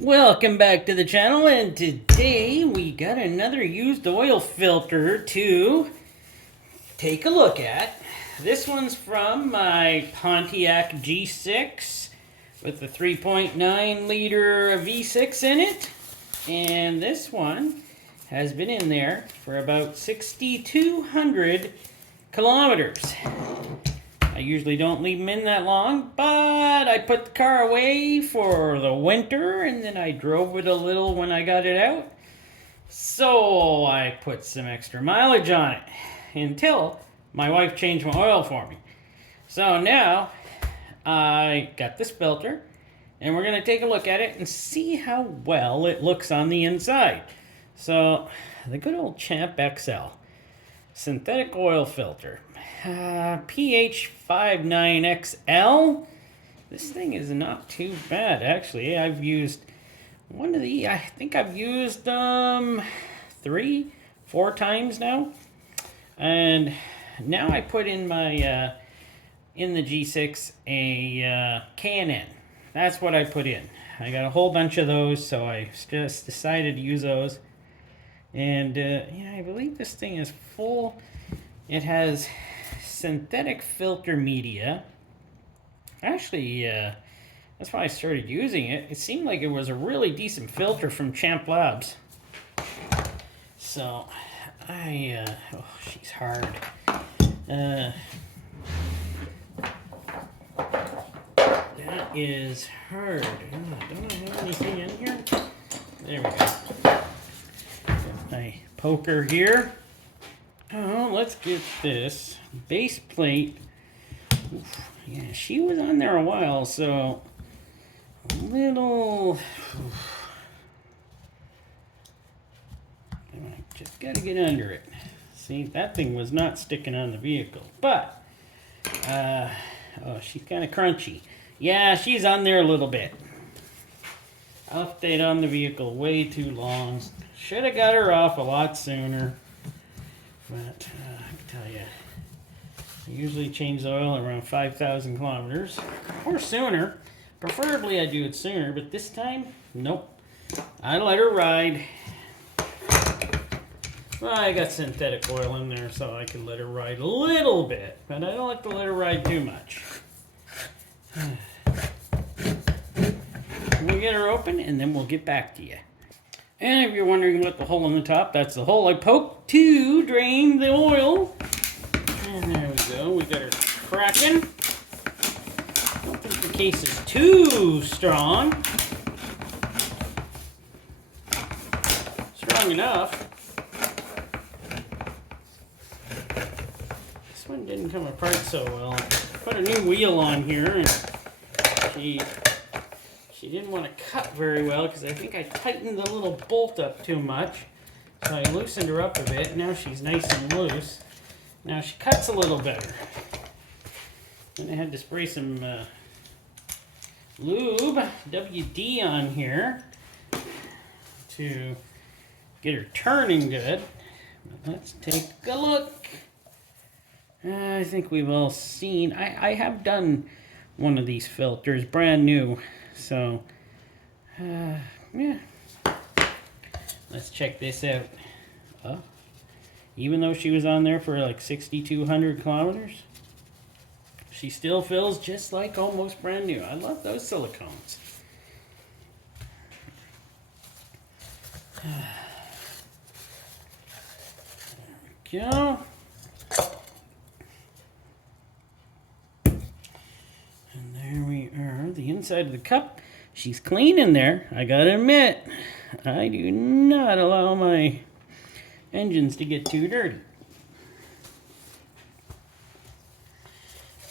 Welcome back to the channel, and today we got another used oil filter to take a look at. This one's from my Pontiac G6 with the 3.9 liter V6 in it, and this one has been in there for about 6,200 kilometers. I usually don't leave them in that long, but I put the car away for the winter and then I drove it a little when I got it out. So I put some extra mileage on it until my wife changed my oil for me. So now I got this filter and we're going to take a look at it and see how well it looks on the inside. So the good old Champ XL synthetic oil filter. PH59XL. This thing is not too bad, actually. I've used one of the, I think I've used 3-4 times now. And now I put in my, in the G6, a K&N. That's what I put in. I got a whole bunch of those, so I just decided to use those. And, yeah, I believe this thing is full. It has synthetic filter media. Actually, that's why I started using it. It seemed like it was a really decent filter from Champ Labs. So, oh, she's hard. That is hard. Don't I have anything in here? There we go. Got my poker here. Oh, let's get this base plate. Oof, yeah, she was on there a while, so a little. I just gotta get under it. See, that thing was not sticking on the vehicle, but oh, she's kind of crunchy. Yeah, she's on there a little bit. Update on the vehicle way too long. Should have got her off a lot sooner. But I can tell you, I usually change the oil around 5,000 kilometers or sooner. Preferably I do it sooner, but this time, nope. I let her ride. Well, I got synthetic oil in there, so I can let her ride a little bit, but I don't like to let her ride too much. We'll get her open, and then we'll get back to you. And if you're wondering what the hole in the top, that's the hole I poked to drain the oil. And there we go. We got her cracking. Don't think the case is too strong. Strong enough. This one didn't come apart so well. Put a new wheel on here, and she didn't want to cut very well because I think I tightened the little bolt up too much. So I loosened her up a bit. Now she's nice and loose. Now she cuts a little better. And I had to spray some lube, WD on here to get her turning good. But let's take a look. I think we've all seen, I have done one of these filters, brand new. So, yeah. Let's check this out. Even though she was on there for like 6,200 kilometers, she still feels just like almost brand new. I love those silicones. There we go. The inside of the cup, she's clean in there. I gotta admit, I do not allow my engines to get too dirty.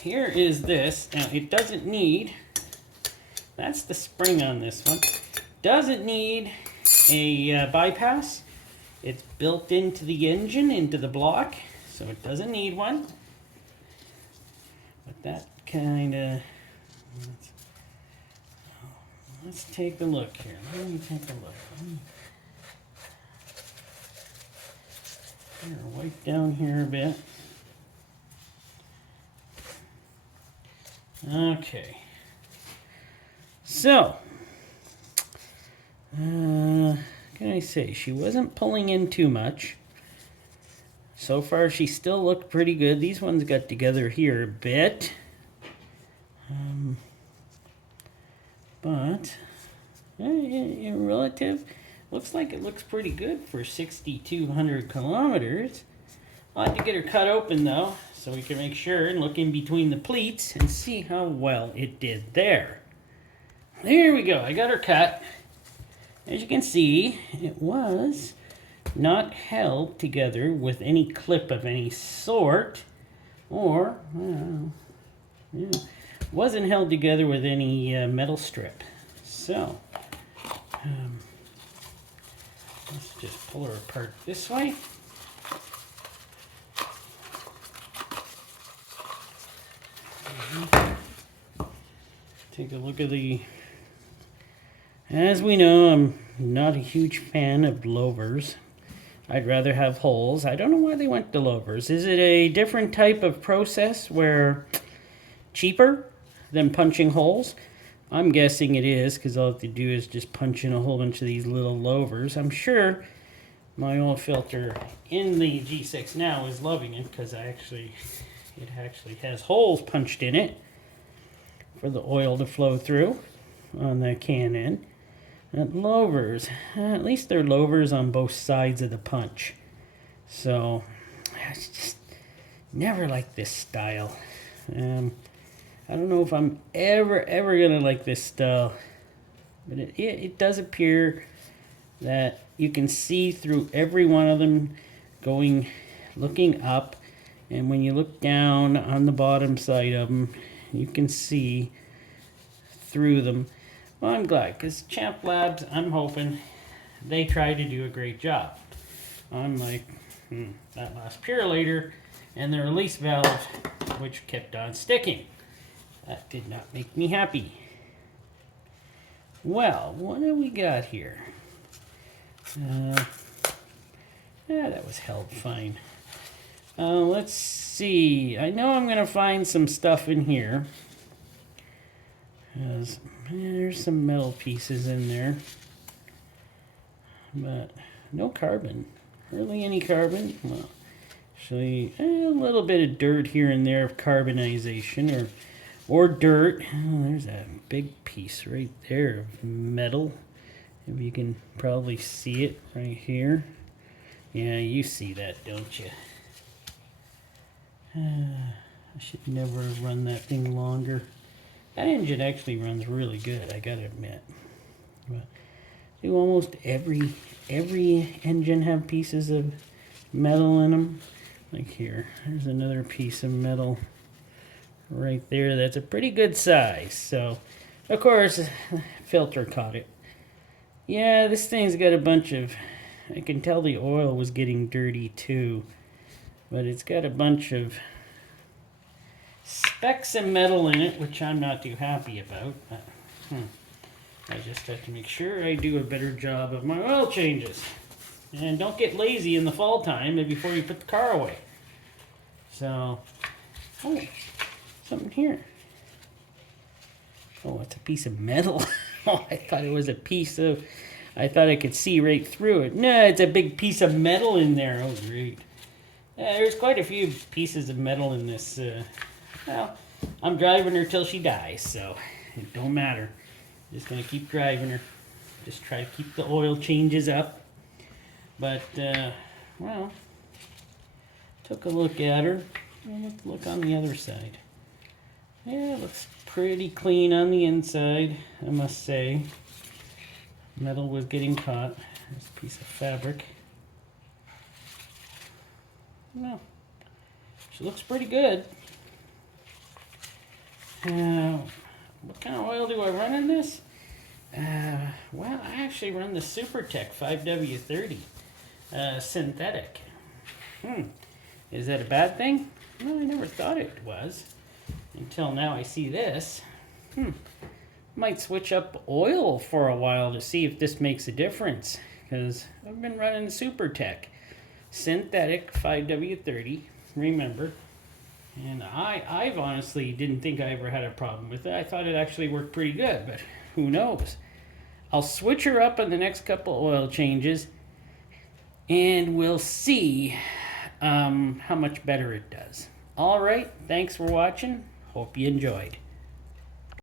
Here is this. Now it doesn't need, that's the spring on this one, doesn't need a bypass. It's built into the engine, into the block, so it doesn't need one. But that kind of, let's take a look here. Let me take a look. Here, wipe down here a bit. Okay. So, Can I say? She wasn't pulling in too much. So far, she still looked pretty good. These ones got together here a bit. But, in relative, looks like it looks pretty good for 6,200 kilometers. I'll have to get her cut open, though, so we can make sure and look in between the pleats and see how well it did there. There we go. I got her cut. As you can see, it was not held together with any clip of any sort, or wasn't held together with any metal strip. So let's just pull her apart this way. Take a look at the... As we know, I'm not a huge fan of louvers. I'd rather have holes. I don't know why they went to louvers. Is it a different type of process where cheaper than punching holes? I'm guessing it is, because all I have to do is just punch in a whole bunch of these little louvers. I'm sure my oil filter in the G6 now is loving it, because it actually has holes punched in it for the oil to flow through on the can end. And louvers, at least they're louvers on both sides of the punch. So, I just never liked this style. I don't know if I'm ever gonna like this style, but it does appear that you can see through every one of them looking up, and when you look down on the bottom side of them, you can see through them. Well, I'm glad, because Champ Labs, I'm hoping they try to do a great job. Unlike that last Purolator and the release valve, which kept on sticking. That did not make me happy. Well, what do we got here? That was held fine. Let's see. I know I'm going to find some stuff in here. There's some metal pieces in there, but no carbon. Hardly any carbon. Well, actually, a little bit of dirt here and there of carbonization or dirt. Oh, there's a big piece right there of metal. If you can probably see it right here. Yeah, you see that, don't you? I should never have run that thing longer. That engine actually runs really good, I gotta admit. But do almost every engine have pieces of metal in them? Like here, there's another piece of metal right there. That's a pretty good size. So, of course, filter caught it. Yeah, this thing's got a bunch of... I can tell the oil was getting dirty too. But it's got a bunch of specks of metal in it, which I'm not too happy about. But, I just have to make sure I do a better job of my oil changes. And don't get lazy in the fall time before you put the car away. So, oh, something here. Oh, it's a piece of metal. Oh, I thought it was a piece of... I thought I could see right through it. No, it's a big piece of metal in there. Oh, great. There's quite a few pieces of metal in this. Well, I'm driving her till she dies, so it don't matter. Just going to keep driving her. Just try to keep the oil changes up. But, well, took a look at her. Let's look on the other side. Yeah, it looks pretty clean on the inside, I must say. Metal was getting caught. There's a piece of fabric. Well, she looks pretty good. What kind of oil do I run in this? Well, I actually run the SuperTech 5W30 synthetic. Is that a bad thing? No, I never thought it was. Until now I see this. Might switch up oil for a while to see if this makes a difference. Because I've been running the SuperTech synthetic 5W30, remember. And I've honestly didn't think I ever had a problem with it. I thought it actually worked pretty good, but who knows? I'll switch her up on the next couple oil changes, and we'll see how much better it does. All right, thanks for watching. Hope you enjoyed.